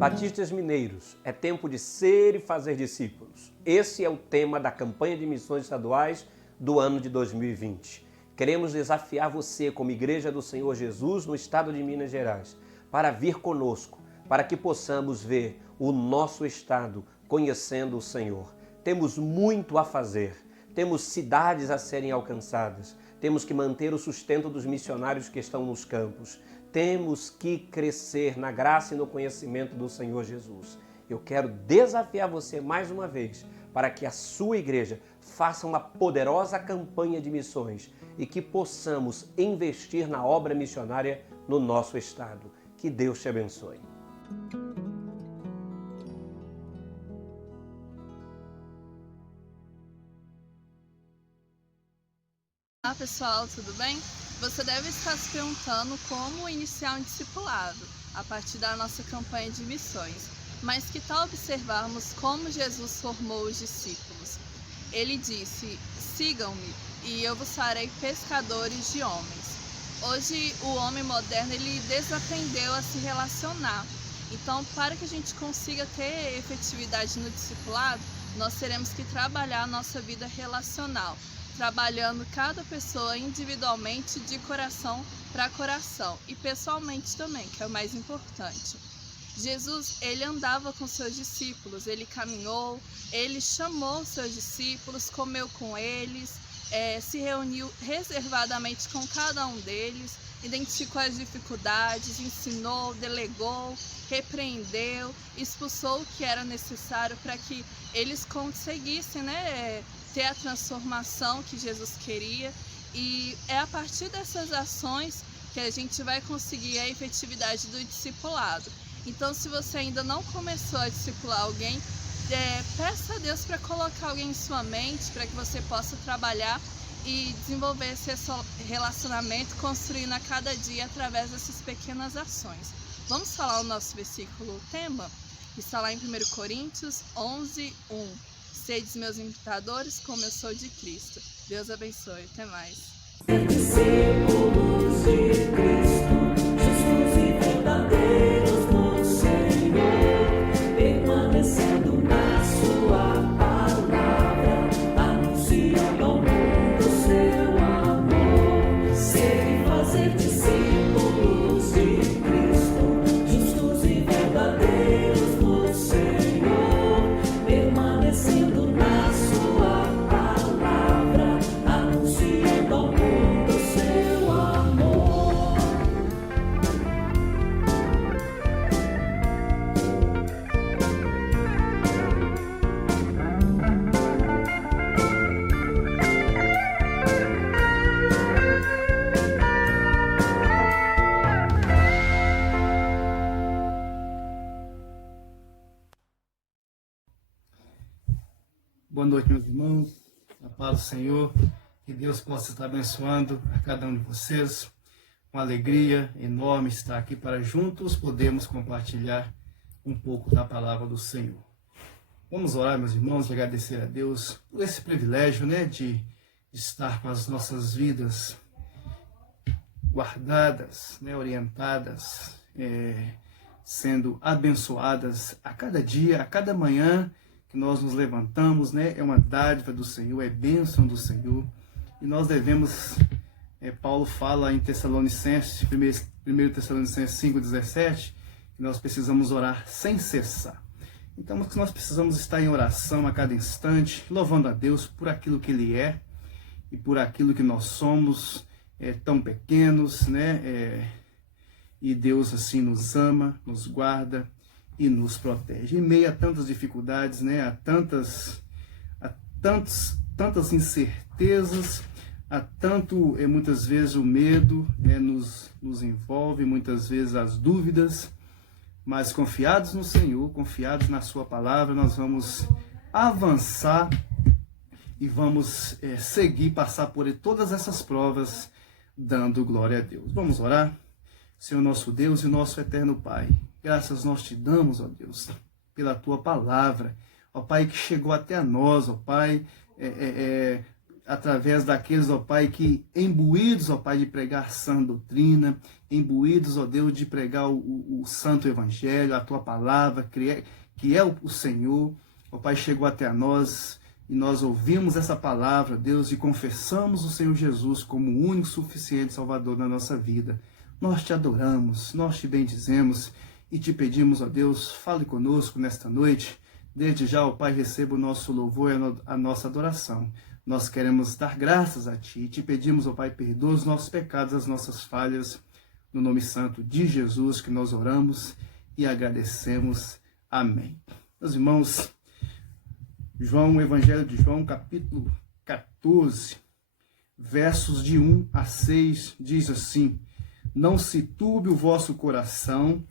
Batistas Mineiros, é tempo de ser e fazer discípulos. Esse é o tema da campanha de missões estaduais do ano de 2020. Queremos desafiar você, como Igreja do Senhor Jesus, no estado de Minas Gerais, para vir conosco, para que possamos ver o nosso estado conhecendo o Senhor. Temos muito a fazer, temos cidades a serem alcançadas, temos que manter o sustento dos missionários que estão nos campos, temos que crescer na graça e no conhecimento do Senhor Jesus. Eu quero desafiar você mais uma vez para que a sua igreja faça uma poderosa campanha de missões e que possamos investir na obra missionária no nosso estado. Que Deus te abençoe. Olá pessoal, tudo bem? Você deve estar se perguntando como iniciar um discipulado a partir da nossa campanha de missões. Mas que tal observarmos como Jesus formou os discípulos? Ele disse: sigam-me e eu vos farei pescadores de homens. Hoje o homem moderno ele desaprendeu a se relacionar. Então, para que a gente consiga ter efetividade no discipulado, nós teremos que trabalhar a nossa vida relacional, trabalhando cada pessoa individualmente, de coração para coração e pessoalmente também, que é o mais importante. Jesus, ele andava com seus discípulos, ele caminhou, ele chamou seus discípulos, comeu com eles, se reuniu reservadamente com cada um deles, identificou as dificuldades, ensinou, delegou, repreendeu, expulsou o que era necessário para que eles conseguissem, ter a transformação que Jesus queria. E é a partir dessas ações que a gente vai conseguir a efetividade do discipulado. Então, se você ainda não começou a discipular alguém, peça a Deus para colocar alguém em sua mente, para que você possa trabalhar e desenvolver esse relacionamento, construindo a cada dia através dessas pequenas ações. Vamos falar o nosso versículo tema? Que está lá em 1 Coríntios 11, 1. Sedes meus imitadores, como eu sou de Cristo. Deus abençoe. Até mais. Discípulos de Cristo, justos e verdadeiros no Senhor, permanecendo na sua palavra, anunciando ao mundo seu amor. Ser e fazer discípulos de Cristo, justos e verdadeiros no Senhor, permanecendo na sua palavra, anunciando ao mundo seu amor. Boa noite, meus irmãos, a paz do Senhor, que Deus possa estar abençoando a cada um de vocês. Uma alegria enorme estar aqui para juntos podermos compartilhar um pouco da palavra do Senhor. Vamos orar, meus irmãos, e agradecer a Deus por esse privilégio, de estar com as nossas vidas guardadas, orientadas, sendo abençoadas a cada dia, a cada manhã que nós nos levantamos, é uma dádiva do Senhor, é bênção do Senhor, e nós devemos, Paulo fala em Tessalonicenses, 1 Tessalonicenses 5,17, que nós precisamos orar sem cessar. Então nós precisamos estar em oração a cada instante, louvando a Deus por aquilo que Ele é, e por aquilo que nós somos, tão pequenos, e Deus assim nos ama, nos guarda, e nos protege. Em meio a tantas dificuldades, a tantas incertezas, a tanto, muitas vezes, o medo nos envolve, muitas vezes as dúvidas, mas confiados no Senhor, confiados na sua palavra, nós vamos avançar e vamos seguir, passar por todas essas provas, dando glória a Deus. Vamos orar? Senhor nosso Deus e nosso eterno Pai, graças nós te damos, ó Deus, pela tua palavra, ó Pai, que chegou até a nós, ó Pai, através daqueles, ó Pai, que imbuídos, ó Pai, de pregar sã doutrina, imbuídos, ó Deus, de pregar o santo evangelho, a tua palavra, que é o Senhor, ó Pai, chegou até nós e nós ouvimos essa palavra, Deus, e confessamos o Senhor Jesus como o único suficiente Salvador na nossa vida. Nós te adoramos, nós te bendizemos e te pedimos, ó Deus, fale conosco nesta noite. Desde já, ó Pai, receba o nosso louvor e a nossa adoração. Nós queremos dar graças a Ti e te pedimos, ó Pai, perdoa os nossos pecados, as nossas falhas, no nome santo de Jesus que nós oramos e agradecemos. Amém. Meus irmãos, o Evangelho de João, capítulo 14, versos de 1 a 6, diz assim: Não se turbe o vosso coração,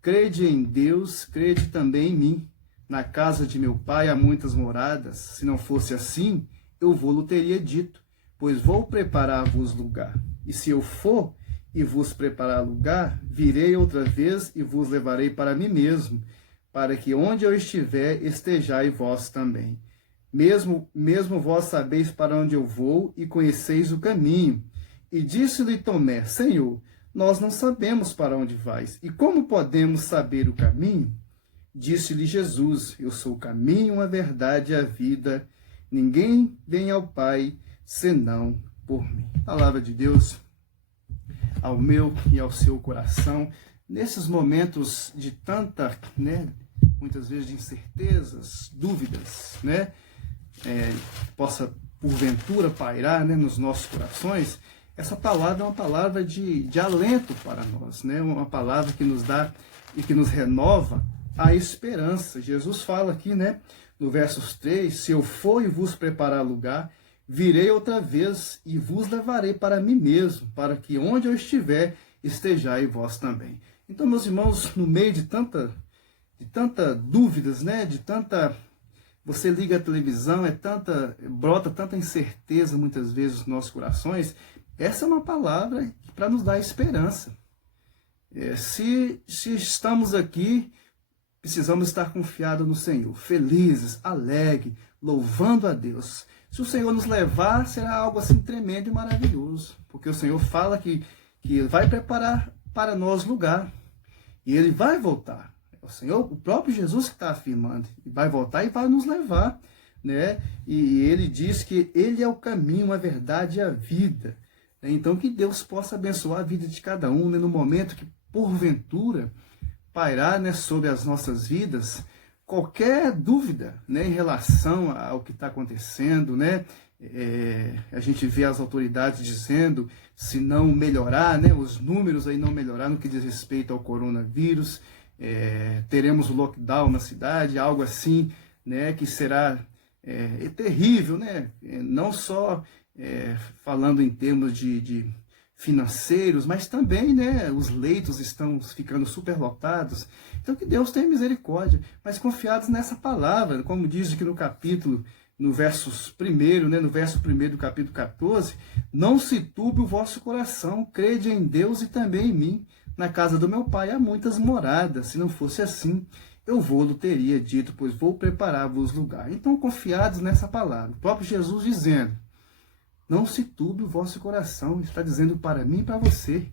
crede em Deus, crede também em mim. Na casa de meu pai há muitas moradas. Se não fosse assim, eu vou-lo teria dito, pois vou preparar-vos lugar. E se eu for e vos preparar lugar, virei outra vez e vos levarei para mim mesmo, para que onde eu estiver, estejai vós também. Mesmo vós sabeis para onde eu vou e conheceis o caminho. E disse-lhe Tomé: Senhor, nós não sabemos para onde vais, e como podemos saber o caminho? Disse-lhe Jesus: Eu sou o caminho, a verdade e a vida. Ninguém vem ao Pai senão por mim. Palavra de Deus ao meu e ao seu coração. Nesses momentos de tanta, muitas vezes de incertezas, dúvidas, possa porventura pairar, nos nossos corações, essa palavra é uma palavra de alento para nós, uma palavra que nos dá e que nos renova a esperança. Jesus fala aqui, no versos 3, se eu for e vos preparar lugar, virei outra vez e vos levarei para mim mesmo, para que onde eu estiver, estejai vós também. Então, meus irmãos, no meio de tanta dúvidas, de tanta... Você liga a televisão, brota tanta incerteza muitas vezes nos nossos corações. Essa é uma palavra para nos dar esperança. Se estamos aqui, precisamos estar confiados no Senhor, felizes, alegres, louvando a Deus. Se o Senhor nos levar, será algo assim tremendo e maravilhoso, porque o Senhor fala que Ele vai preparar para nós lugar, e Ele vai voltar. É o Senhor, o próprio Jesus que está afirmando, Ele vai voltar e vai nos levar, E Ele diz que Ele é o caminho, a verdade e a vida. Então que Deus possa abençoar a vida de cada um, no momento que porventura pairar, sobre as nossas vidas qualquer dúvida, em relação ao que está acontecendo, a gente vê as autoridades dizendo, se não melhorar, os números aí não melhorar no que diz respeito ao coronavírus, teremos o lockdown na cidade, algo assim, que será terrível, não só falando em termos de financeiros, mas também, os leitos estão ficando superlotados. Então que Deus tenha misericórdia, mas confiados nessa palavra, como diz aqui no capítulo, no verso 1 do capítulo 14, não se turbe o vosso coração, crede em Deus e também em mim. Na casa do meu pai há muitas moradas, se não fosse assim, eu vou-lo teria dito, pois vou preparar-vos lugar. Então confiados nessa palavra, o próprio Jesus dizendo, não se turbe o vosso coração, está dizendo para mim e para você.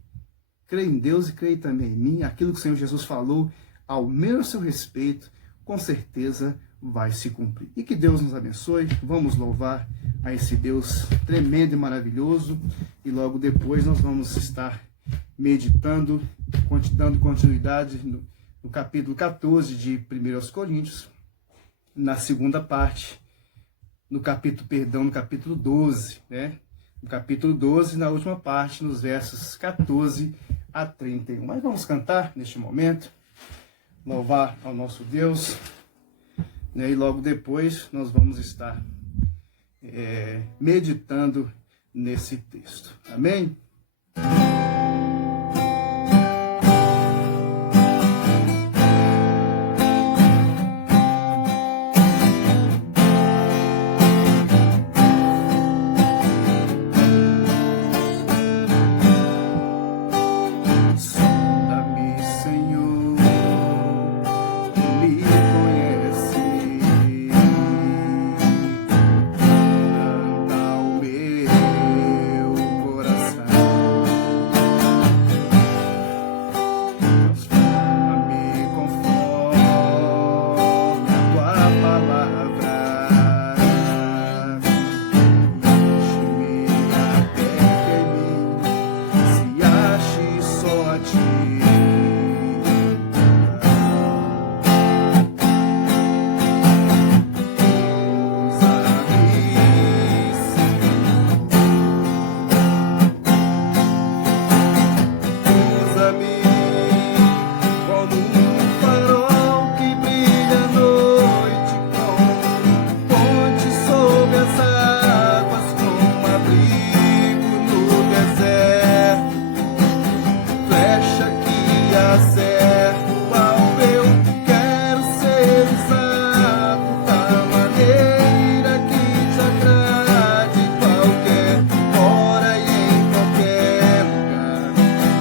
Creia em Deus e creia também em mim. Aquilo que o Senhor Jesus falou ao meu e seu respeito, com certeza vai se cumprir. E que Deus nos abençoe. Vamos louvar a esse Deus tremendo e maravilhoso. E logo depois nós vamos estar meditando, dando continuidade no capítulo 14 de 1 Coríntios, na segunda parte, no capítulo 12, No capítulo 12, na última parte, nos versos 14 a 31. Mas vamos cantar neste momento, louvar ao nosso Deus, e logo depois nós vamos estar meditando nesse texto. Amém? Meu flecha que acerta o alvo. Eu quero ser usado da maneira que te agrade, qualquer hora e em qualquer lugar.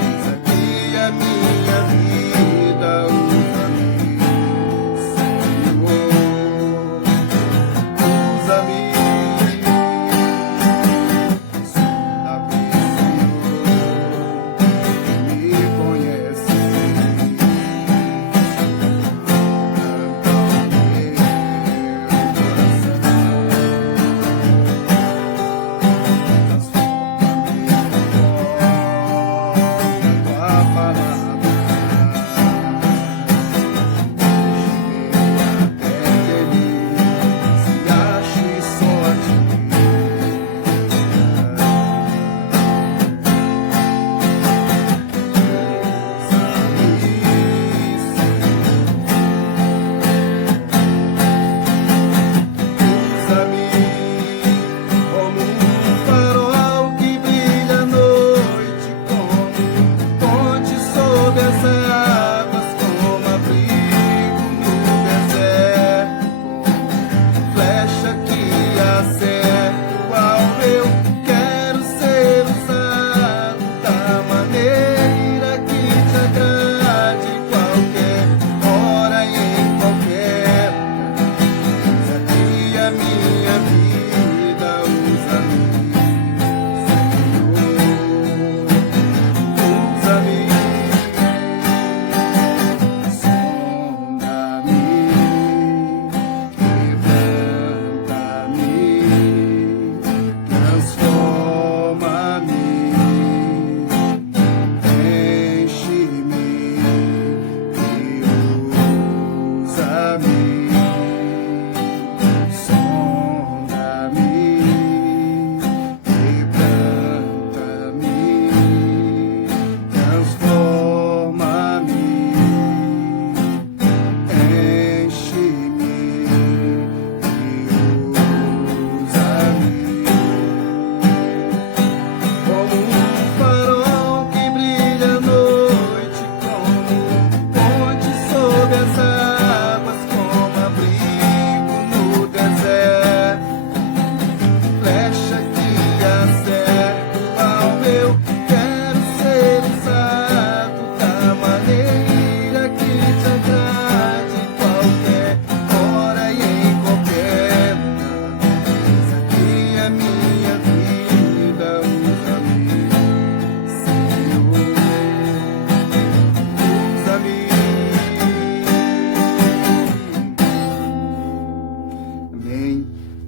Eis aqui a minha vida, usa-me, Senhor, usa-me.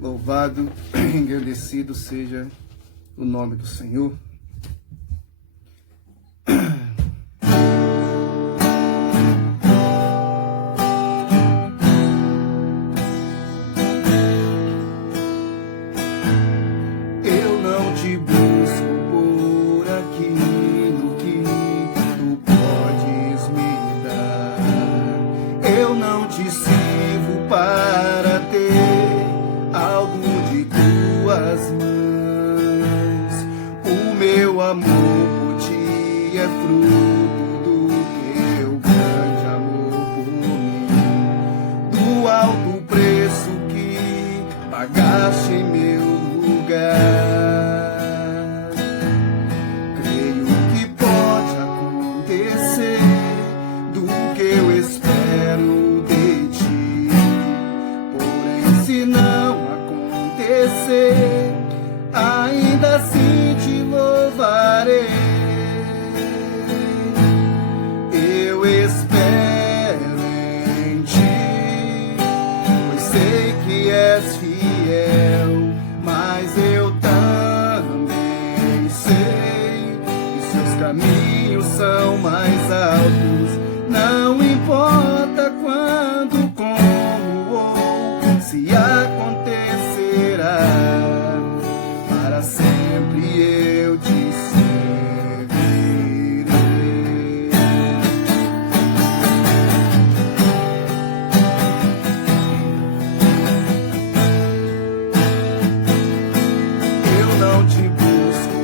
Louvado, engrandecido seja o nome do Senhor. Eu não te busco por aquilo que tu podes me dar. Eu não te sirvo para ter algo de tuas mãos. O meu amor por ti é fruto do teu grande amor por mim, do alto preço que pagaste em meu lugar. Creio que pode acontecer do que eu espero de ti, porém se não acontecer, ainda assim te louvarei. Eu espero em ti, pois sei que és fiel, mas eu também sei que seus caminhos são mais altos. Não importa quando, como ou se acontecerá, para sempre eu te servirei. Eu não te busco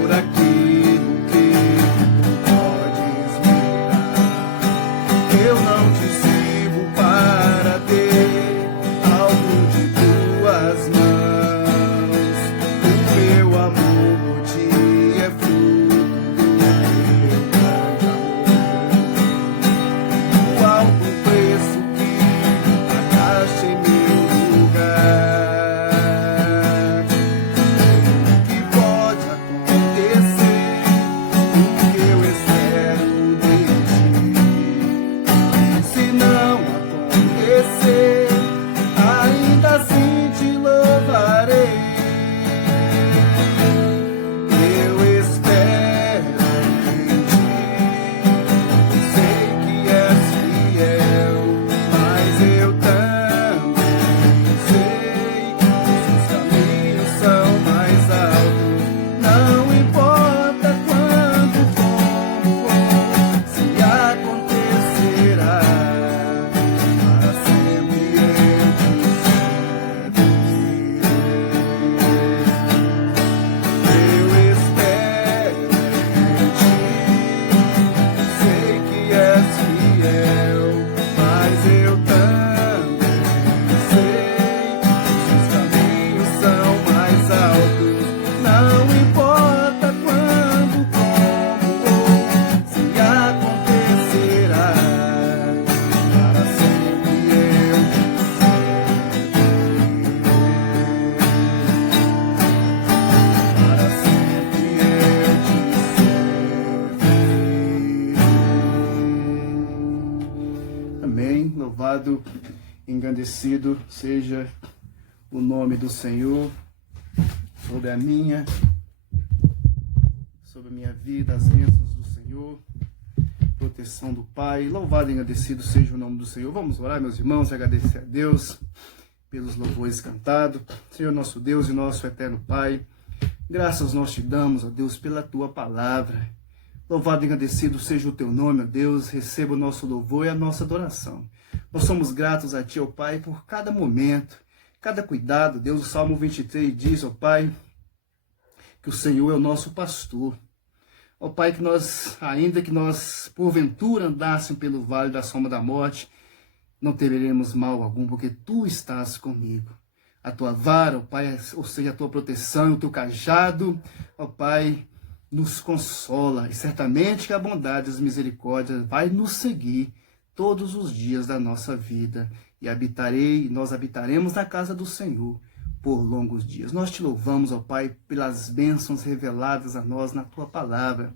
por aquilo que tu Eu não te sirvo para ter algo de tuas mãos. O meu amor por ti é fruto do meu grande amor. O alto preço que pagaste em meu lugar. O que pode acontecer? O que eu espero de ti? E se não acontecer, ainda assim te louvarei. Eu espero em ti. Sei que és fiel, mas eu também sei que os caminhos são mais altos. Não importa quando, como, se acontecerá, para sempre eu te servirei. Eu espero em ti. Sei que és fiel, mas eu também sei que os caminhos são mais altos. Não importa quando, como ou se acontecerá, para sempre eu te servirei. Para sempre eu te servirei. Amém. Louvado, engrandecido seja o nome do Senhor sobre a minha vida, as bênçãos do Senhor, proteção do Pai. Louvado e agradecido seja o nome do Senhor. Vamos orar, meus irmãos, e agradecer a Deus pelos louvores cantados. Senhor nosso Deus e nosso eterno Pai, graças nós te damos, ó Deus, pela tua palavra. Louvado e agradecido seja o teu nome, ó Deus. Receba o nosso louvor e a nossa adoração. Nós somos gratos a ti, ó Pai, por cada momento, cada cuidado. Deus, o Salmo 23 diz, ó Pai, que o Senhor é o nosso pastor. Ó Pai, que nós, ainda que nós porventura andássemos pelo vale da sombra da morte, não temeremos mal algum, porque tu estás comigo. A tua vara, ó Pai, ou seja, a tua proteção, o teu cajado, ó Pai, nos consola. E certamente que a bondade e as misericórdias vai nos seguir todos os dias da nossa vida. E nós habitaremos na casa do Senhor por longos dias. Nós te louvamos, ó Pai, pelas bênçãos reveladas a nós na tua palavra.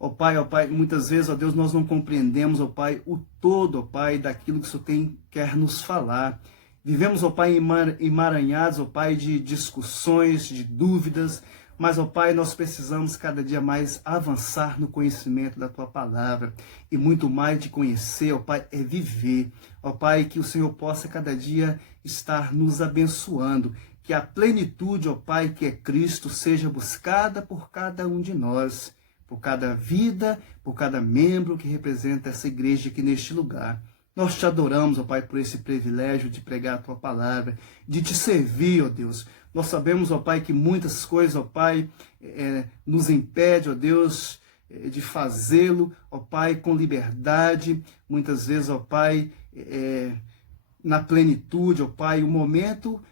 Ó Pai, muitas vezes, ó Deus, nós não compreendemos, ó Pai, o todo, ó Pai, daquilo que o Senhor quer nos falar. Vivemos, ó Pai, emaranhados, ó Pai, de discussões, de dúvidas, mas, ó Pai, nós precisamos cada dia mais avançar no conhecimento da tua palavra. E muito mais de conhecer, ó Pai, é viver. Ó Pai, que o Senhor possa cada dia estar nos abençoando. Que a plenitude, ó Pai, que é Cristo, seja buscada por cada um de nós, por cada vida, por cada membro que representa essa igreja aqui neste lugar. Nós te adoramos, ó Pai, por esse privilégio de pregar a tua palavra, de te servir, ó Deus. Nós sabemos, ó Pai, que muitas coisas, ó Pai, nos impedem, ó Deus, de fazê-lo, ó Pai, com liberdade. Muitas vezes, ó Pai, na plenitude, ó Pai, o momento,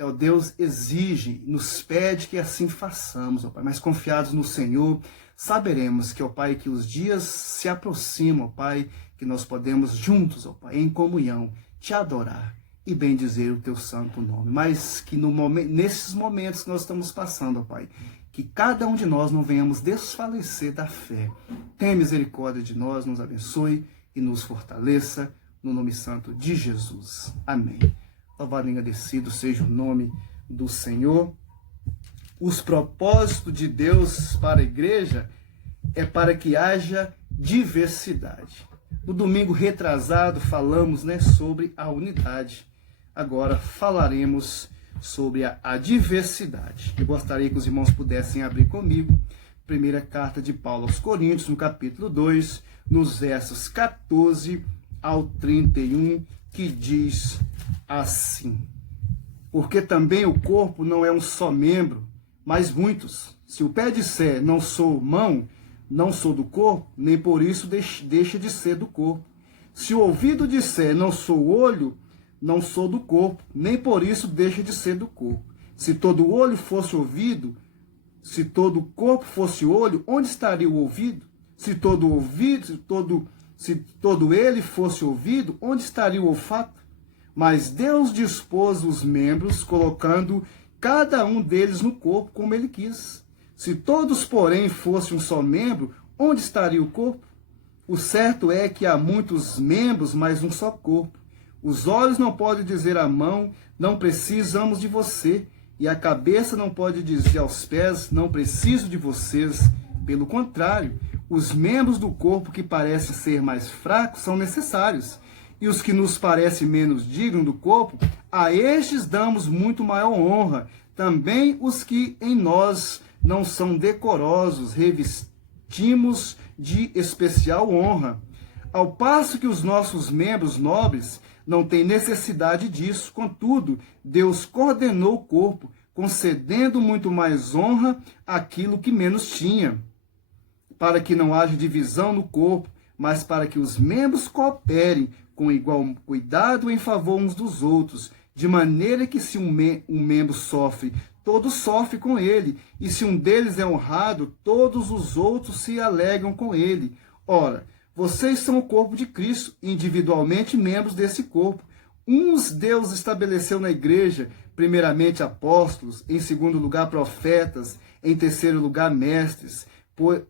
ó Deus, exige, nos pede que assim façamos, ó Pai. Mas confiados no Senhor, saberemos que, ó Pai, que os dias se aproximam, ó Pai, que nós podemos juntos, ó Pai, em comunhão, te adorar e bendizer o teu santo nome. Mas que nesses momentos que nós estamos passando, ó Pai, que cada um de nós não venhamos desfalecer da fé. Tenha misericórdia de nós, nos abençoe e nos fortaleça, no nome santo de Jesus. Amém. Louvado e agradecido seja o nome do Senhor. Os propósitos de Deus para a igreja é para que haja diversidade. No domingo retrasado falamos, sobre a unidade. Agora falaremos sobre a diversidade. Eu gostaria que os irmãos pudessem abrir comigo. Primeira carta de Paulo aos Coríntios, no capítulo 2, nos versos 14 ao 31, que diz assim: porque também o corpo não é um só membro, mas muitos. Se o pé disser, não sou mão, não sou do corpo, nem por isso deixa de ser do corpo. Se o ouvido disser, não sou olho, não sou do corpo, nem por isso deixa de ser do corpo. Se todo olho fosse ouvido, se todo o corpo fosse olho, onde estaria o ouvido? Se todo ele fosse ouvido, onde estaria o olfato? Mas Deus dispôs os membros, colocando cada um deles no corpo como ele quis. Se todos, porém, fossem um só membro, onde estaria o corpo? O certo é que há muitos membros, mas um só corpo. Os olhos não podem dizer à mão, não precisamos de você. E a cabeça não pode dizer aos pés, não preciso de vocês. Pelo contrário, os membros do corpo que parecem ser mais fracos são necessários. E os que nos parecem menos dignos do corpo, a estes damos muito maior honra. Também os que em nós não são decorosos, revestimos de especial honra. Ao passo que os nossos membros nobres não têm necessidade disso, contudo, Deus coordenou o corpo, concedendo muito mais honra àquilo que menos tinha, para que não haja divisão no corpo, mas para que os membros cooperem com igual cuidado em favor uns dos outros, de maneira que se um membro sofre, todos sofrem com ele, e se um deles é honrado, todos os outros se alegram com ele. Ora, vocês são o corpo de Cristo, individualmente membros desse corpo. Uns Deus estabeleceu na igreja, primeiramente apóstolos, em segundo lugar profetas, em terceiro lugar mestres,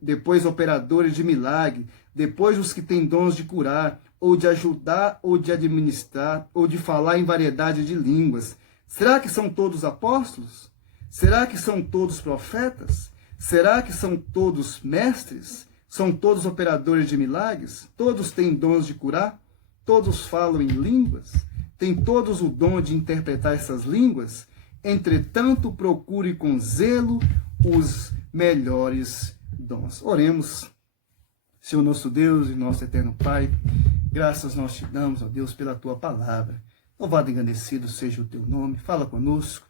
depois operadores de milagre, depois os que têm dons de curar, ou de ajudar, ou de administrar, ou de falar em variedade de línguas. Será que são todos apóstolos? Será que são todos profetas? Será que são todos mestres? São todos operadores de milagres? Todos têm dons de curar? Todos falam em línguas? Têm todos o dom de interpretar essas línguas? Entretanto, procure com zelo os melhores dons. Oremos. Senhor nosso Deus e nosso eterno Pai, graças nós te damos, ó Deus, pela tua palavra. Louvado e engrandecido seja o teu nome. Fala conosco.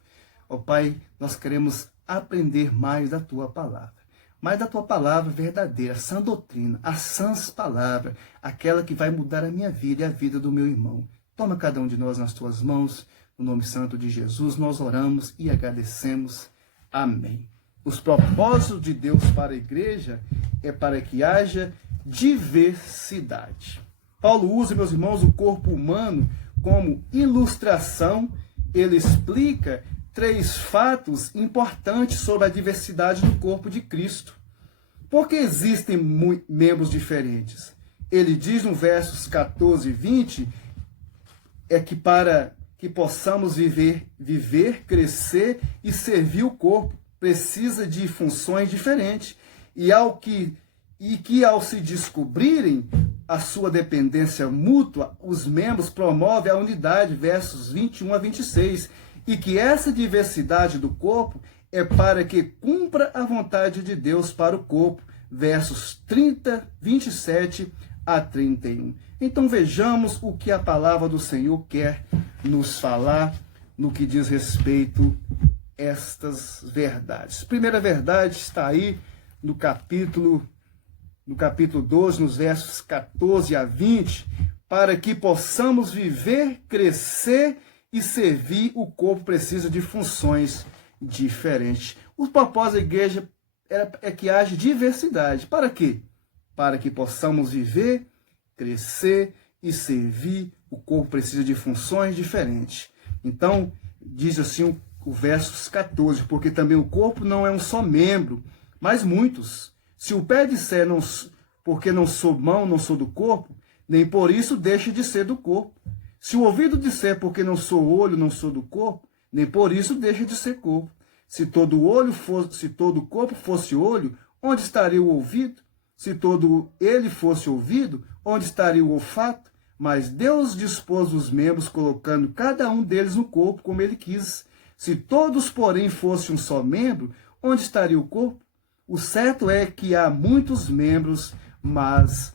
Ó Pai, nós queremos aprender mais da tua palavra. Mais da tua palavra verdadeira, a sã doutrina, a sãs palavra, aquela que vai mudar a minha vida e a vida do meu irmão. Toma cada um de nós nas tuas mãos. No nome santo de Jesus, nós oramos e agradecemos. Amém. Os propósitos de Deus para a igreja é para que haja diversidade. Paulo usa, meus irmãos, o corpo humano como ilustração. Ele explica 3 fatos importantes sobre a diversidade do corpo de Cristo. Por que existem membros diferentes? Ele diz no versos 14 e 20, é que para que possamos viver, crescer e servir o corpo, precisa de funções diferentes. E que ao se descobrirem a sua dependência mútua, os membros promovem a unidade, versos 21 a 26. E que essa diversidade do corpo é para que cumpra a vontade de Deus para o corpo, versos 27 a 31. Então vejamos o que a palavra do Senhor quer nos falar no que diz respeito a estas verdades. A primeira verdade está aí no capítulo 12, nos versos 14 a 20, para que possamos viver, crescer e servir, o corpo precisa de funções diferentes. O propósito da igreja é que haja diversidade. Para quê? Para que possamos viver, crescer e servir, o corpo precisa de funções diferentes. Então, diz assim o versos 14, porque também o corpo não é um só membro, mas muitos. Se o pé disser, porque não sou mão, não sou do corpo, nem por isso deixa de ser do corpo. Se o ouvido disser, porque não sou olho, não sou do corpo, nem por isso deixa de ser corpo. Se todo o corpo fosse olho, onde estaria o ouvido? Se todo ele fosse ouvido, onde estaria o olfato? Mas Deus dispôs os membros, colocando cada um deles no corpo como ele quis. Se todos, porém, fossem um só membro, onde estaria o corpo? O certo é que há muitos membros, mas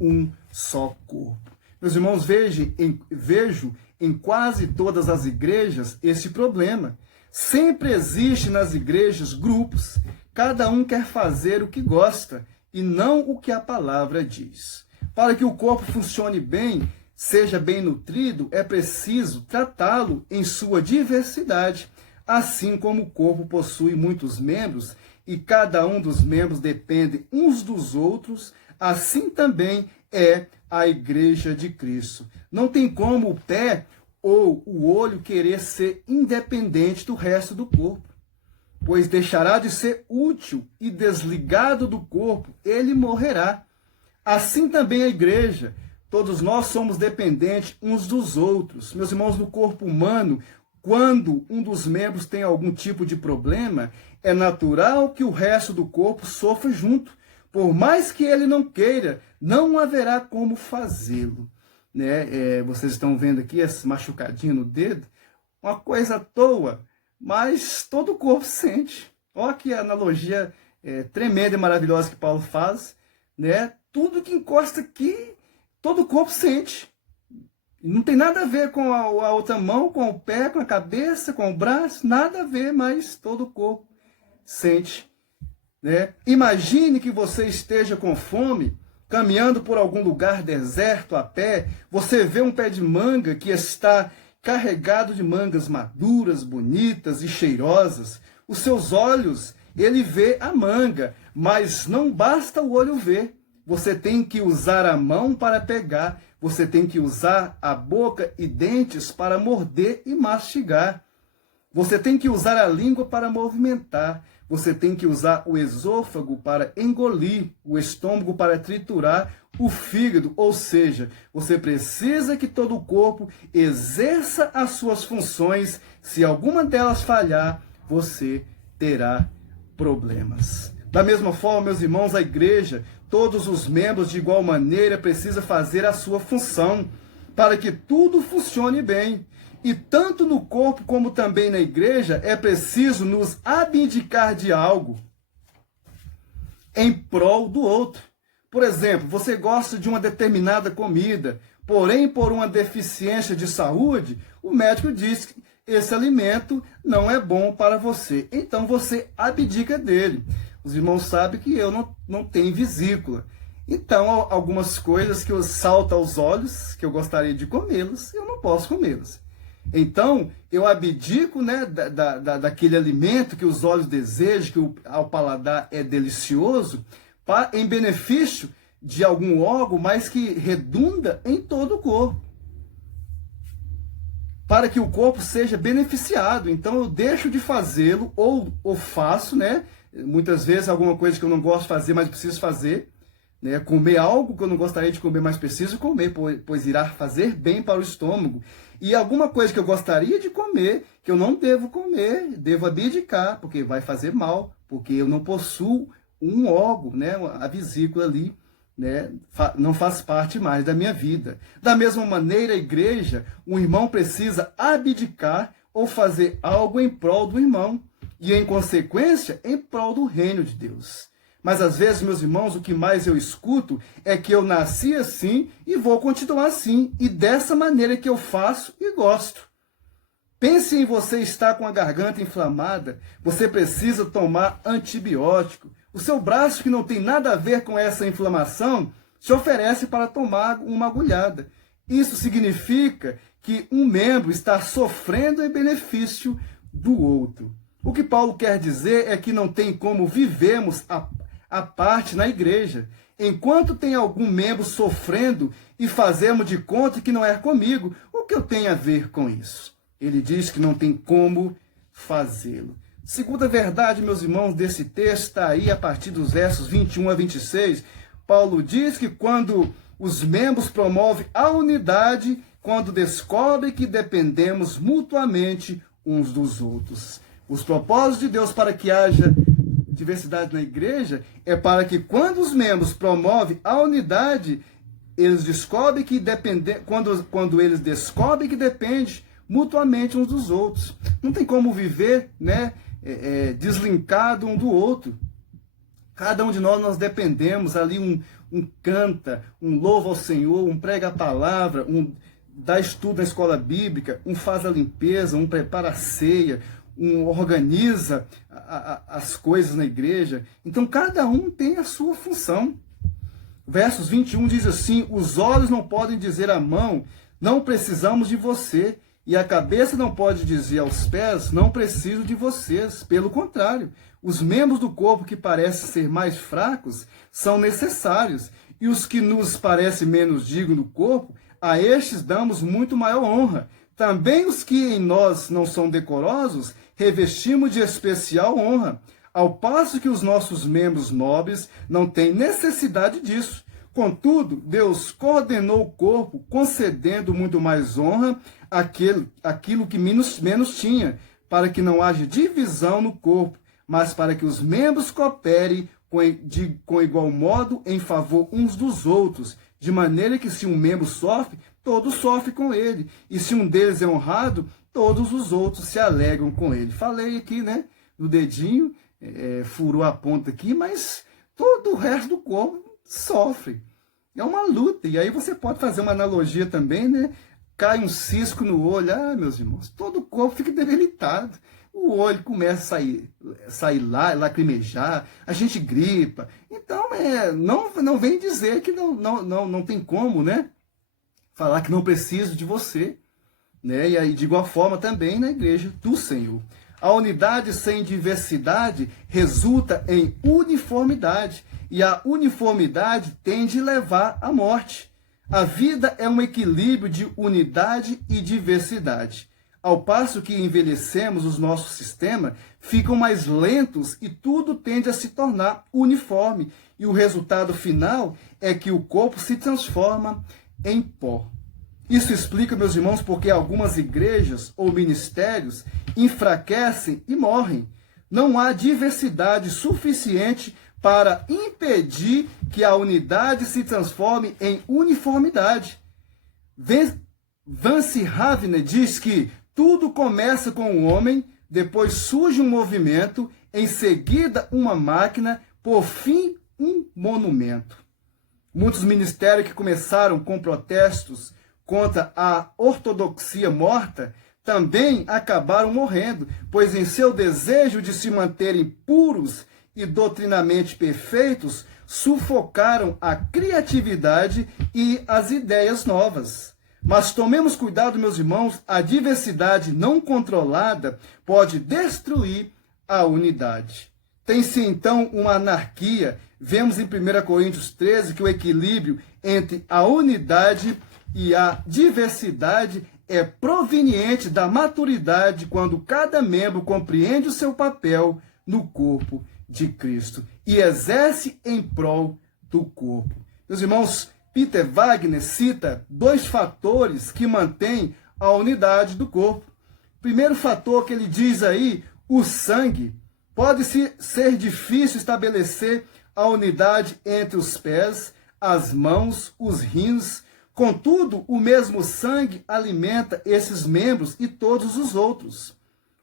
um só corpo. Meus irmãos, vejo em quase todas as igrejas esse problema. Sempre existe nas igrejas grupos, cada um quer fazer o que gosta e não o que a palavra diz. Para que o corpo funcione bem, seja bem nutrido, é preciso tratá-lo em sua diversidade. Assim como o corpo possui muitos membros e cada um dos membros depende uns dos outros, assim também é a igreja de Cristo. Não tem como o pé ou o olho querer ser independente do resto do corpo, pois deixará de ser útil e desligado do corpo, ele morrerá. Assim também a igreja, todos nós somos dependentes uns dos outros. Meus irmãos, no corpo humano, quando um dos membros tem algum tipo de problema, é natural que o resto do corpo sofra junto. Por mais que ele não queira, não haverá como fazê-lo. Né? Vocês estão vendo aqui esse machucadinho no dedo, uma coisa à toa, mas todo o corpo sente. Olha que analogia tremenda e maravilhosa que Paulo faz. Né? Tudo que encosta aqui, todo o corpo sente. Não tem nada a ver com a outra mão, com o pé, com a cabeça, com o braço, nada a ver, mas todo o corpo sente. Né? Imagine que você esteja com fome, caminhando por algum lugar deserto a pé, você vê um pé de manga que está carregado de mangas maduras, bonitas e cheirosas. Os seus olhos, ele vê a manga, mas não basta o olho ver. Você tem que usar a mão para pegar, você tem que usar a boca e dentes para morder e mastigar. Você tem que usar a língua para movimentar. Você tem que usar o esôfago para engolir, o estômago para triturar, o fígado. Ou seja, você precisa que todo o corpo exerça as suas funções. Se alguma delas falhar, você terá problemas. Da mesma forma, meus irmãos, a igreja, todos os membros de igual maneira precisam fazer a sua função para que tudo funcione bem. E tanto no corpo como também na igreja é preciso nos abdicar de algo em prol do outro. Por exemplo, você gosta de uma determinada comida, porém por uma deficiência de saúde, o médico diz que esse alimento não é bom para você. Então você abdica dele. Os irmãos sabem que eu não tenho vesícula. Então, algumas coisas que eu salto aos olhos, que eu gostaria de comê-las, eu não posso comê-las. Então, eu abdico, né, daquele alimento que os olhos desejam, que ao paladar é delicioso, em benefício de algum órgão, mas que redunda em todo o corpo. Para que o corpo seja beneficiado. Então, eu deixo de fazê-lo, ou faço, né? Muitas vezes, alguma coisa que eu não gosto de fazer, mas preciso fazer. Né? Comer algo que eu não gostaria de comer, mas preciso comer, pois irá fazer bem para o estômago. E alguma coisa que eu gostaria de comer, que eu não devo comer, devo abdicar, porque vai fazer mal, porque eu não possuo um órgão, né? A vesícula ali, né? Não faz parte mais da minha vida. Da mesma maneira, a igreja, um irmão precisa abdicar ou fazer algo em prol do irmão, e em consequência, em prol do reino de Deus. Mas às vezes, meus irmãos, o que mais eu escuto é que eu nasci assim e vou continuar assim. E dessa maneira que eu faço e gosto. Pense em você estar com a garganta inflamada. Você precisa tomar antibiótico. O seu braço, que não tem nada a ver com essa inflamação, se oferece para tomar uma agulhada. Isso significa que um membro está sofrendo em benefício do outro. O que Paulo quer dizer é que não tem como vivemos a parte na igreja, enquanto tem algum membro sofrendo e fazemos de conta que não é comigo. O que eu tenho a ver com isso? Ele diz que não tem como fazê-lo. Segunda verdade, meus irmãos, desse texto está aí a partir dos versos 21 a 26. Paulo diz que quando os membros promovem a unidade, quando descobrem que dependemos mutuamente uns dos outros. Os propósitos de Deus para que haja diversidade na igreja é para que quando os membros promovem a unidade, eles descobrem que quando eles descobrem que depende mutuamente uns dos outros. Não tem como viver, né, deslinkado um do outro. Cada um de nós dependemos ali, um canta, um louva ao Senhor, um prega a palavra, um dá estudo na escola bíblica, um faz a limpeza, um prepara a ceia, um organiza as coisas na igreja. Então, cada um tem a sua função. Versos 21 diz assim: os olhos não podem dizer à mão, não precisamos de você, e a cabeça não pode dizer aos pés, não preciso de vocês. Pelo contrário, os membros do corpo que parecem ser mais fracos são necessários, e os que nos parecem menos dignos do corpo, a estes damos muito maior honra. Também os que em nós não são decorosos, revestimos de especial honra, ao passo que os nossos membros nobres não têm necessidade disso. Contudo, Deus coordenou o corpo, concedendo muito mais honra àquilo que menos tinha, para que não haja divisão no corpo, mas para que os membros cooperem com igual modo em favor uns dos outros, de maneira que se um membro sofre, todos sofrem com ele, e se um deles é honrado, todos os outros se alegram com ele. Falei aqui, né, no dedinho, furou a ponta aqui, mas todo o resto do corpo sofre. É uma luta. E aí você pode fazer uma analogia também, né? Cai um cisco no olho, meus irmãos, todo o corpo fica debilitado. O olho começa a sair lá, lacrimejar, a gente gripa. Então, não vem dizer que não tem como, né? Falar que não preciso de você. Né? E aí, de igual forma, também na igreja do Senhor. A unidade sem diversidade resulta em uniformidade, e a uniformidade tende a levar à morte. A vida é um equilíbrio de unidade e diversidade. Ao passo que envelhecemos, os nossos sistemas ficam mais lentos e tudo tende a se tornar uniforme. E o resultado final é que o corpo se transforma em pó. Isso explica, meus irmãos, porque algumas igrejas ou ministérios enfraquecem e morrem. Não há diversidade suficiente para impedir que a unidade se transforme em uniformidade. Vance Havner diz que tudo começa com o homem, depois surge um movimento, em seguida uma máquina, por fim um monumento. Muitos ministérios que começaram com protestos contra a ortodoxia morta, também acabaram morrendo, pois em seu desejo de se manterem puros e doutrinamente perfeitos, sufocaram a criatividade e as ideias novas. Mas tomemos cuidado, meus irmãos, a diversidade não controlada pode destruir a unidade. Tem-se então uma anarquia. Vemos em 1 Coríntios 13 que o equilíbrio entre a unidade e a diversidade é proveniente da maturidade, quando cada membro compreende o seu papel no corpo de Cristo e exerce em prol do corpo. Meus irmãos, Peter Wagner cita 2 fatores que mantêm a unidade do corpo. Primeiro fator que ele diz aí, o sangue. Pode ser difícil estabelecer a unidade entre os pés, as mãos, os rins. Contudo, o mesmo sangue alimenta esses membros e todos os outros.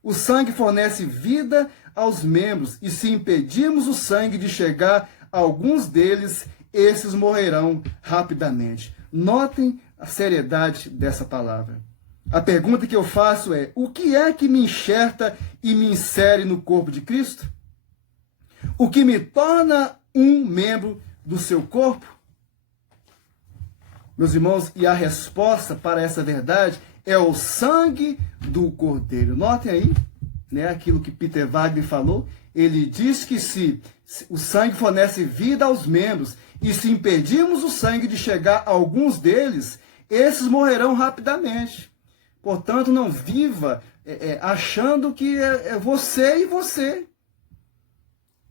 O sangue fornece vida aos membros, e se impedirmos o sangue de chegar a alguns deles, esses morrerão rapidamente. Notem a seriedade dessa palavra. A pergunta que eu faço é: o que é que me enxerta e me insere no corpo de Cristo? O que me torna um membro do seu corpo? Meus irmãos, e a resposta para essa verdade é o sangue do Cordeiro. Notem aí, né, aquilo que Peter Wagner falou. Ele diz que se o sangue fornece vida aos membros, e se impedirmos o sangue de chegar a alguns deles, esses morrerão rapidamente. Portanto, não viva achando que é você e você.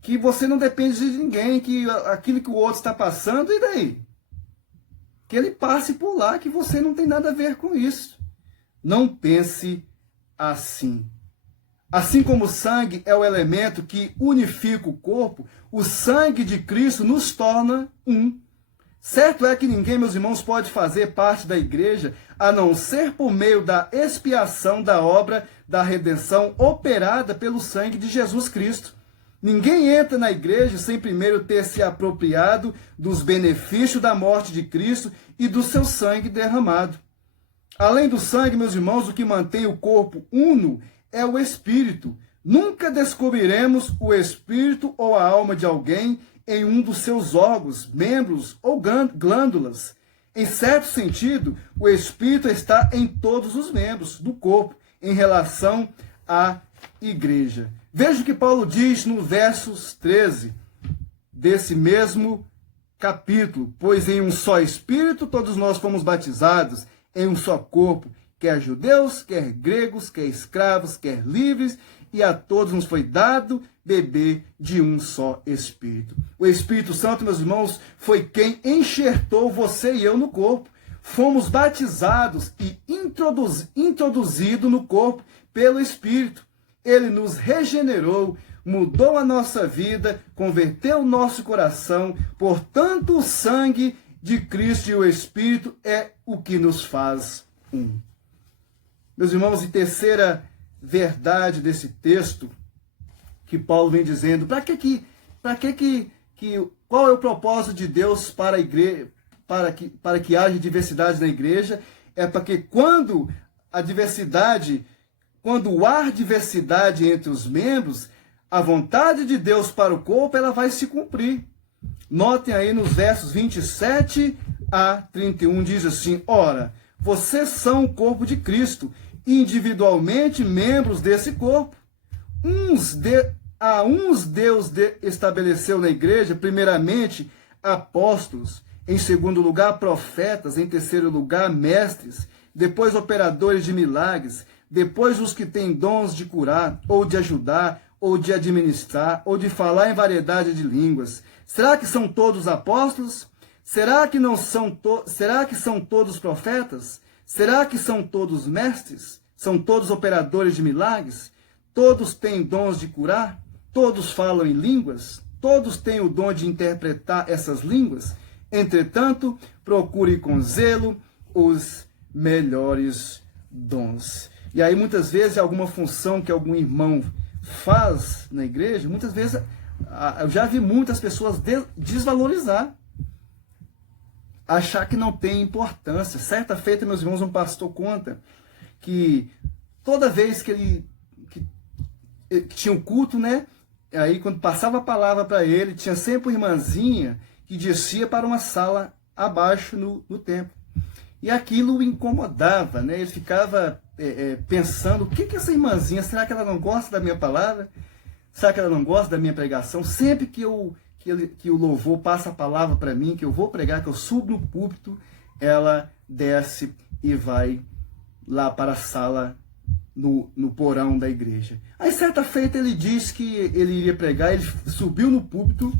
Que você não depende de ninguém, que aquilo que o outro está passando, e daí? Que ele passe por lá, que você não tem nada a ver com isso. Não pense assim. Assim como o sangue é o elemento que unifica o corpo, o sangue de Cristo nos torna um. Certo é que ninguém, meus irmãos, pode fazer parte da igreja a não ser por meio da expiação da obra da redenção operada pelo sangue de Jesus Cristo. Ninguém entra na igreja sem primeiro ter se apropriado dos benefícios da morte de Cristo e do seu sangue derramado. Além do sangue, meus irmãos, o que mantém o corpo uno é o Espírito. Nunca descobriremos o espírito ou a alma de alguém em um dos seus órgãos, membros ou glândulas. Em certo sentido, o Espírito está em todos os membros do corpo em relação à igreja. Veja o que Paulo diz no versos 13 desse mesmo capítulo. Pois em um só Espírito todos nós fomos batizados, em um só corpo, quer judeus, quer gregos, quer escravos, quer livres, e a todos nos foi dado beber de um só Espírito. O Espírito Santo, meus irmãos, foi quem enxertou você e eu no corpo. Fomos batizados e introduzidos no corpo pelo Espírito. Ele nos regenerou, mudou a nossa vida, converteu o nosso coração. Portanto, o sangue de Cristo e o Espírito é o que nos faz um. Meus irmãos, e terceira verdade desse texto que Paulo vem dizendo, qual é o propósito de Deus para a igreja, para que haja diversidade na igreja? É para que quando há diversidade entre os membros, a vontade de Deus para o corpo, ela vai se cumprir. Notem aí nos versos 27 a 31, diz assim: ora, vocês são o corpo de Cristo, individualmente membros desse corpo. A uns Deus estabeleceu na igreja, primeiramente, apóstolos, em segundo lugar, profetas, em terceiro lugar, mestres, depois operadores de milagres, depois os que têm dons de curar, ou de ajudar, ou de administrar, ou de falar em variedade de línguas. Será que são todos apóstolos? Será que são todos profetas? Será que são todos mestres? São todos operadores de milagres? Todos têm dons de curar? Todos falam em línguas? Todos têm o dom de interpretar essas línguas? Entretanto, procure com zelo os melhores dons. E aí, muitas vezes, alguma função que algum irmão faz na igreja, muitas vezes, eu já vi muitas pessoas desvalorizar, achar que não tem importância. Certa feita, meus irmãos, um pastor conta que toda vez que tinha um culto, né? Aí, quando passava a palavra para ele, tinha sempre uma irmãzinha que descia para uma sala abaixo no templo. E aquilo o incomodava, né? Ele ficava pensando, o que essa irmãzinha, será que ela não gosta da minha palavra? Será que ela não gosta da minha pregação? Sempre que o louvor passa a palavra para mim, que eu vou pregar, que eu subo no púlpito, ela desce e vai lá para a sala no porão da igreja. Aí, certa feita, ele disse que ele iria pregar, ele subiu no púlpito,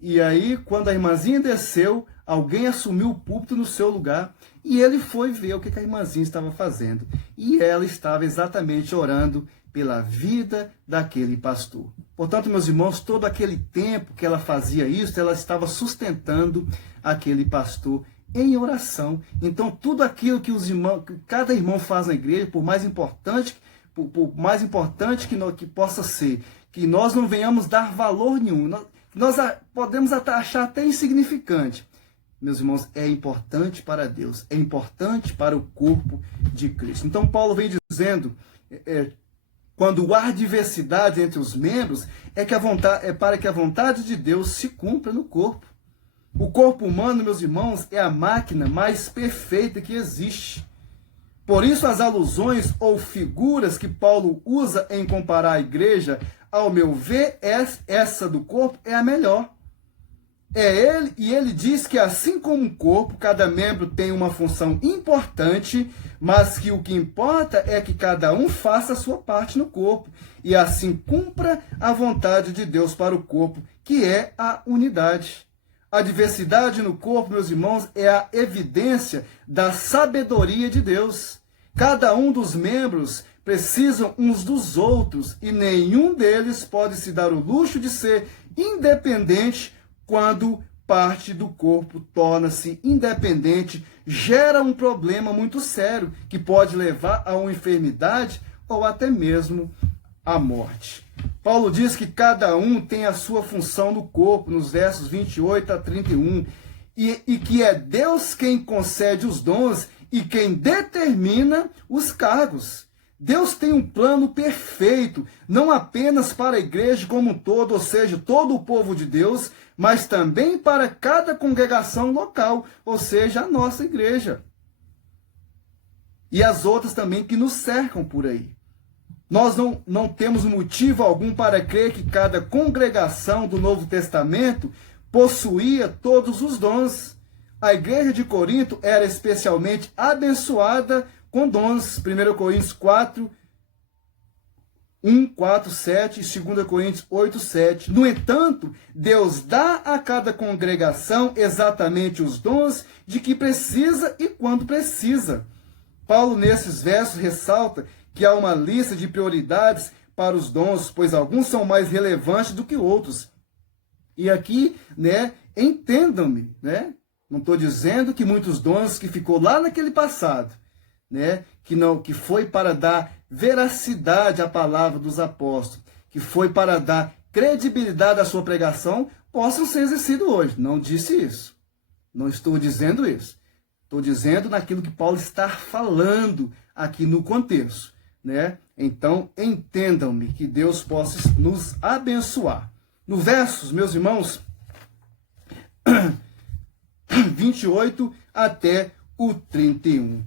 e aí, quando a irmãzinha desceu, alguém assumiu o púlpito no seu lugar, e ele foi ver o que a irmãzinha estava fazendo. E ela estava exatamente orando pela vida daquele pastor. Portanto, meus irmãos, todo aquele tempo que ela fazia isso, ela estava sustentando aquele pastor em oração. Então, tudo aquilo que cada irmão faz na igreja, por mais importante que possa ser, que nós não venhamos dar valor nenhum, nós podemos achar até insignificante. Meus irmãos, é importante para Deus, é importante para o corpo de Cristo. Então, Paulo vem dizendo, quando há diversidade entre os membros, é para que a vontade de Deus se cumpra no corpo. O corpo humano, meus irmãos, é a máquina mais perfeita que existe. Por isso, as alusões ou figuras que Paulo usa em comparar a igreja, ao meu ver, essa do corpo é a melhor. Ele diz que assim como um corpo, cada membro tem uma função importante, mas que o que importa é que cada um faça a sua parte no corpo, e assim cumpra a vontade de Deus para o corpo, que é a unidade. A diversidade no corpo, meus irmãos, é a evidência da sabedoria de Deus. Cada um dos membros precisam uns dos outros, e nenhum deles pode se dar o luxo de ser independente. Quando parte do corpo torna-se independente, gera um problema muito sério, que pode levar a uma enfermidade ou até mesmo à morte. Paulo diz que cada um tem a sua função no corpo, nos versos 28 a 31, e que é Deus quem concede os dons e quem determina os cargos. Deus tem um plano perfeito, não apenas para a igreja como um todo, ou seja, todo o povo de Deus, mas também para cada congregação local, ou seja, a nossa igreja. E as outras também que nos cercam por aí. Nós não temos motivo algum para crer que cada congregação do Novo Testamento possuía todos os dons. A igreja de Corinto era especialmente abençoada com dons. 1 Coríntios 4, 1, 4, 7 e 2 Coríntios 8, 7. No entanto, Deus dá a cada congregação exatamente os dons de que precisa e quando precisa. Paulo, nesses versos, ressalta que há uma lista de prioridades para os dons, pois alguns são mais relevantes do que outros. E aqui, entendam-me, não estou dizendo que muitos dons que ficou lá naquele passado, que foi para dar veracidade à palavra dos apóstolos, que foi para dar credibilidade à sua pregação, possam ser exercidos hoje. Não disse isso. Não estou dizendo isso. Estou dizendo naquilo que Paulo está falando aqui no contexto. Então, entendam-me, que Deus possa nos abençoar. No versos, meus irmãos, 28 até o 31.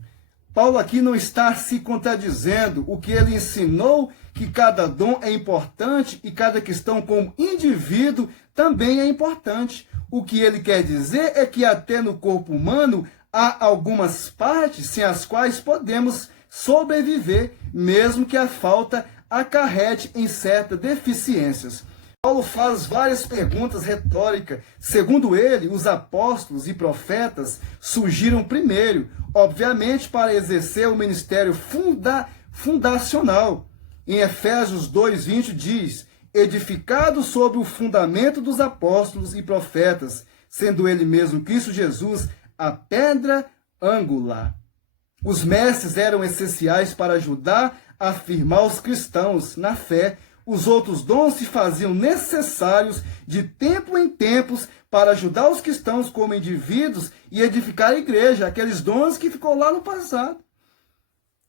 Paulo aqui não está se contradizendo. O que ele ensinou, que cada dom é importante e cada questão como indivíduo também é importante. O que ele quer dizer é que até no corpo humano há algumas partes sem as quais podemos sobreviver, mesmo que a falta acarrete em certas deficiências. Paulo faz várias perguntas retóricas. Segundo ele, os apóstolos e profetas surgiram primeiro, obviamente para exercer o ministério fundacional. Em Efésios 2:20 diz: edificado sobre o fundamento dos apóstolos e profetas, sendo ele mesmo Cristo Jesus a pedra angular. Os mestres eram essenciais para ajudar a afirmar os cristãos na fé. Os outros dons se faziam necessários de tempo em tempos para ajudar os cristãos como indivíduos e edificar a igreja. Aqueles dons que ficou lá no passado.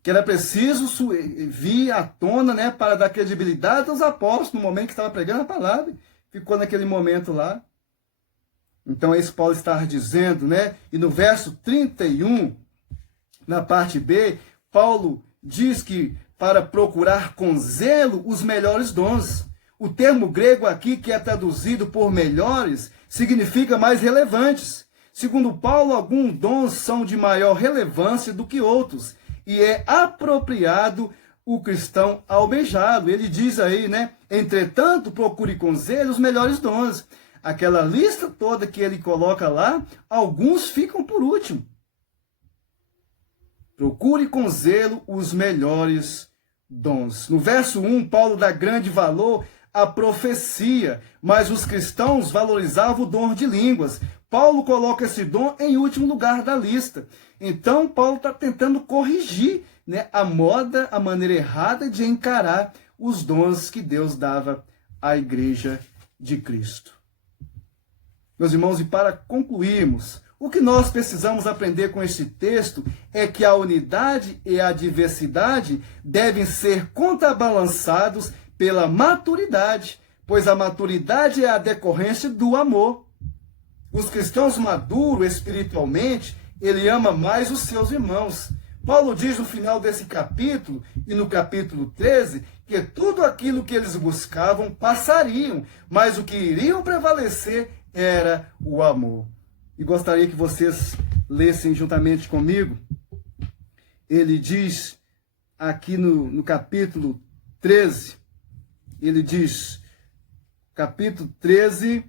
Que era preciso vir à tona, para dar credibilidade aos apóstolos no momento que estava pregando a palavra. Ficou naquele momento lá. Então é isso que Paulo está dizendo, E no verso 31, na parte B, Paulo diz que para procurar com zelo os melhores dons. O termo grego aqui, que é traduzido por melhores, significa mais relevantes. Segundo Paulo, alguns dons são de maior relevância do que outros, e é apropriado o cristão almejá-lo. Ele diz aí, entretanto, procure com zelo os melhores dons. Aquela lista toda que ele coloca lá, alguns ficam por último. Procure com zelo os melhores dons. No verso 1, Paulo dá grande valor à profecia, mas os cristãos valorizavam o dom de línguas. Paulo coloca esse dom em último lugar da lista. Então, Paulo está tentando corrigir a moda, a maneira errada de encarar os dons que Deus dava à igreja de Cristo. Meus irmãos, e para concluirmos, o que nós precisamos aprender com este texto é que a unidade e a diversidade devem ser contrabalançados pela maturidade, pois a maturidade é a decorrência do amor. Os cristãos maduros espiritualmente, ele ama mais os seus irmãos. Paulo diz no final desse capítulo, e no capítulo 13, que tudo aquilo que eles buscavam passariam, mas o que iriam prevalecer era o amor. E gostaria que vocês lessem juntamente comigo. Ele diz aqui no capítulo 13, ele diz, capítulo 13,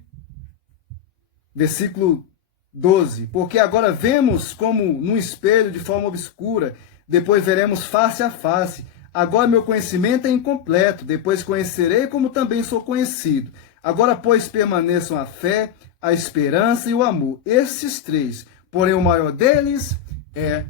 versículo 12, porque agora vemos como num espelho de forma obscura, depois veremos face a face. Agora meu conhecimento é incompleto, depois conhecerei como também sou conhecido. Agora, pois, permaneçam a fé, a esperança e o amor. Esses três, porém o maior deles é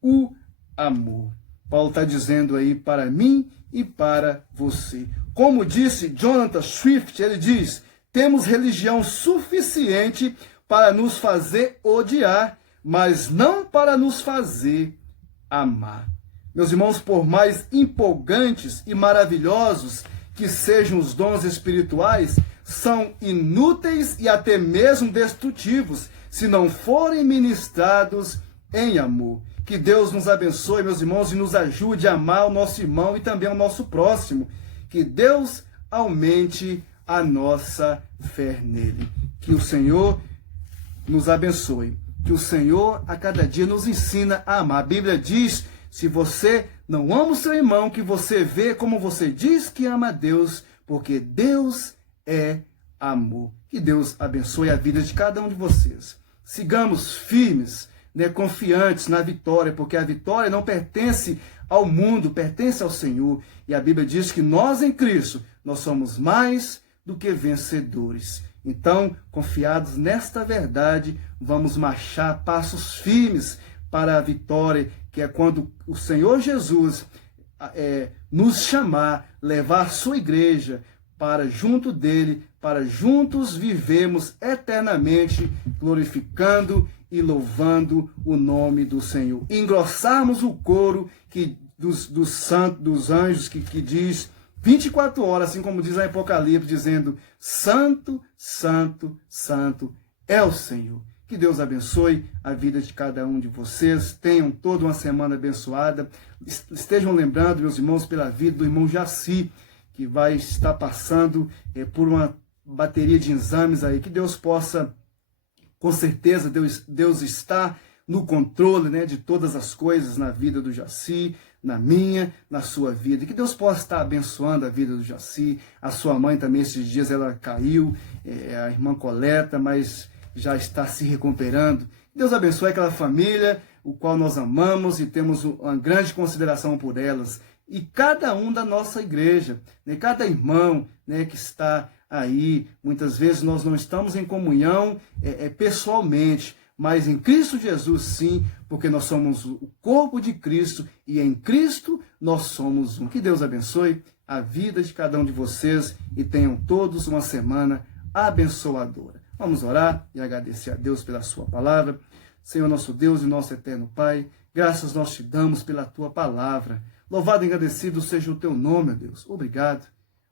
o amor. Paulo está dizendo aí para mim e para você. Como disse Jonathan Swift, ele diz, temos religião suficiente para nos fazer odiar, mas não para nos fazer amar. Meus irmãos, por mais empolgantes e maravilhosos que sejam os dons espirituais, são inúteis e até mesmo destrutivos se não forem ministrados em amor. Que Deus nos abençoe, meus irmãos, e nos ajude a amar o nosso irmão e também o nosso próximo. Que Deus aumente a nossa fé nele. Que o Senhor nos abençoe. Que o Senhor a cada dia nos ensina a amar. A Bíblia diz, se você não ama o seu irmão, que você vê como você diz que ama a Deus, porque Deus é amor. Que Deus abençoe a vida de cada um de vocês. Sigamos firmes, confiantes na vitória, porque a vitória não pertence ao mundo, pertence ao Senhor. E a Bíblia diz que nós em Cristo, nós somos mais do que vencedores. Então, confiados nesta verdade, vamos marchar passos firmes para a vitória, que é quando o Senhor Jesus nos chamar, levar a sua igreja para junto dele, para juntos vivemos eternamente, glorificando e louvando o nome do Senhor. Engrossarmos o coro dos anjos que diz 24 horas, assim como diz em Apocalipse, dizendo: Santo, Santo, Santo é o Senhor. Que Deus abençoe a vida de cada um de vocês. Tenham toda uma semana abençoada. Estejam lembrando, meus irmãos, pela vida do irmão Jaci, que vai estar passando por uma bateria de exames aí. Que Deus possa, com certeza, Deus está no controle, de todas as coisas na vida do Jaci, na minha, na sua vida. Que Deus possa estar abençoando a vida do Jaci. A sua mãe também, esses dias, ela caiu, a irmã Coleta, mas já está se recuperando. Que Deus abençoe aquela família, o qual nós amamos e temos uma grande consideração por elas. E cada um da nossa igreja, cada irmão que está aí, muitas vezes nós não estamos em comunhão pessoalmente, mas em Cristo Jesus sim, porque nós somos o corpo de Cristo e em Cristo nós somos um. Que Deus abençoe a vida de cada um de vocês e tenham todos uma semana abençoadora. Vamos orar e agradecer a Deus pela sua palavra. Senhor nosso Deus e nosso eterno Pai, graças nós te damos pela tua palavra. Louvado e agradecido seja o teu nome, ó Deus. Obrigado.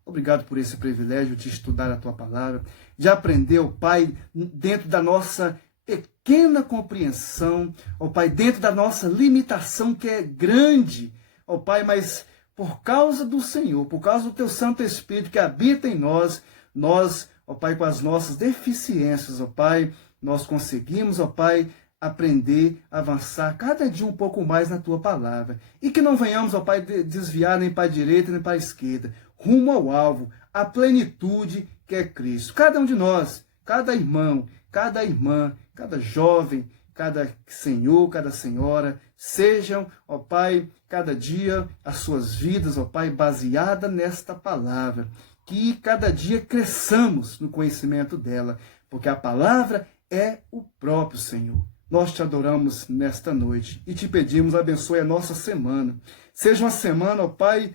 Obrigado por esse privilégio de estudar a tua palavra, de aprender, ó Pai, dentro da nossa pequena compreensão, ó Pai, dentro da nossa limitação que é grande, ó Pai, mas por causa do Senhor, por causa do teu Santo Espírito que habita em nós, ó Pai, com as nossas deficiências, ó Pai, nós conseguimos, ó Pai, aprender, avançar cada dia um pouco mais na tua palavra. E que não venhamos, ó Pai, desviar nem para a direita nem para a esquerda, rumo ao alvo, à plenitude que é Cristo. Cada um de nós, cada irmão, cada irmã, cada jovem, cada senhor, cada senhora, sejam, ó Pai, cada dia as suas vidas, ó Pai, baseada nesta palavra. Que cada dia cresçamos no conhecimento dela, porque a palavra é o próprio Senhor. Nós te adoramos nesta noite e te pedimos, abençoe a nossa semana. Seja uma semana, ó Pai,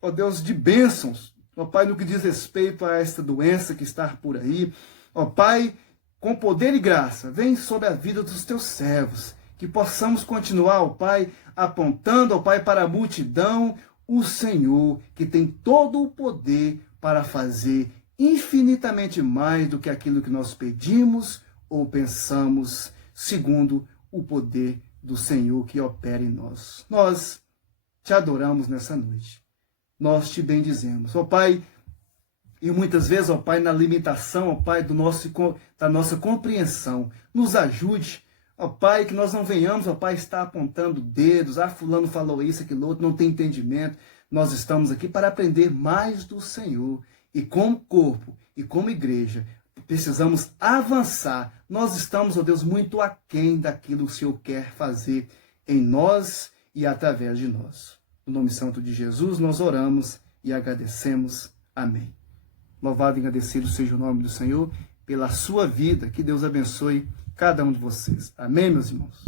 ó Deus, de bênçãos, ó Pai, no que diz respeito a esta doença que está por aí. Ó Pai, com poder e graça, vem sobre a vida dos teus servos, que possamos continuar, ó Pai, apontando, ó Pai, para a multidão, o Senhor, que tem todo o poder para fazer infinitamente mais do que aquilo que nós pedimos ou pensamos, segundo o poder do Senhor que opera em nós. Nós te adoramos nessa noite. Nós te bendizemos, ó Pai, e muitas vezes, ó Pai, na limitação, ó Pai, da nossa compreensão, nos ajude, ó Pai, que nós não venhamos, ó Pai, estar apontando dedos, fulano falou isso, aquilo outro, não tem entendimento. Nós estamos aqui para aprender mais do Senhor. E como corpo e como igreja, precisamos avançar. Nós estamos, ó Deus, muito aquém daquilo que o Senhor quer fazer em nós e através de nós. No nome santo de Jesus, nós oramos e agradecemos. Amém. Louvado e agradecido seja o nome do Senhor pela sua vida. Que Deus abençoe cada um de vocês. Amém, meus irmãos?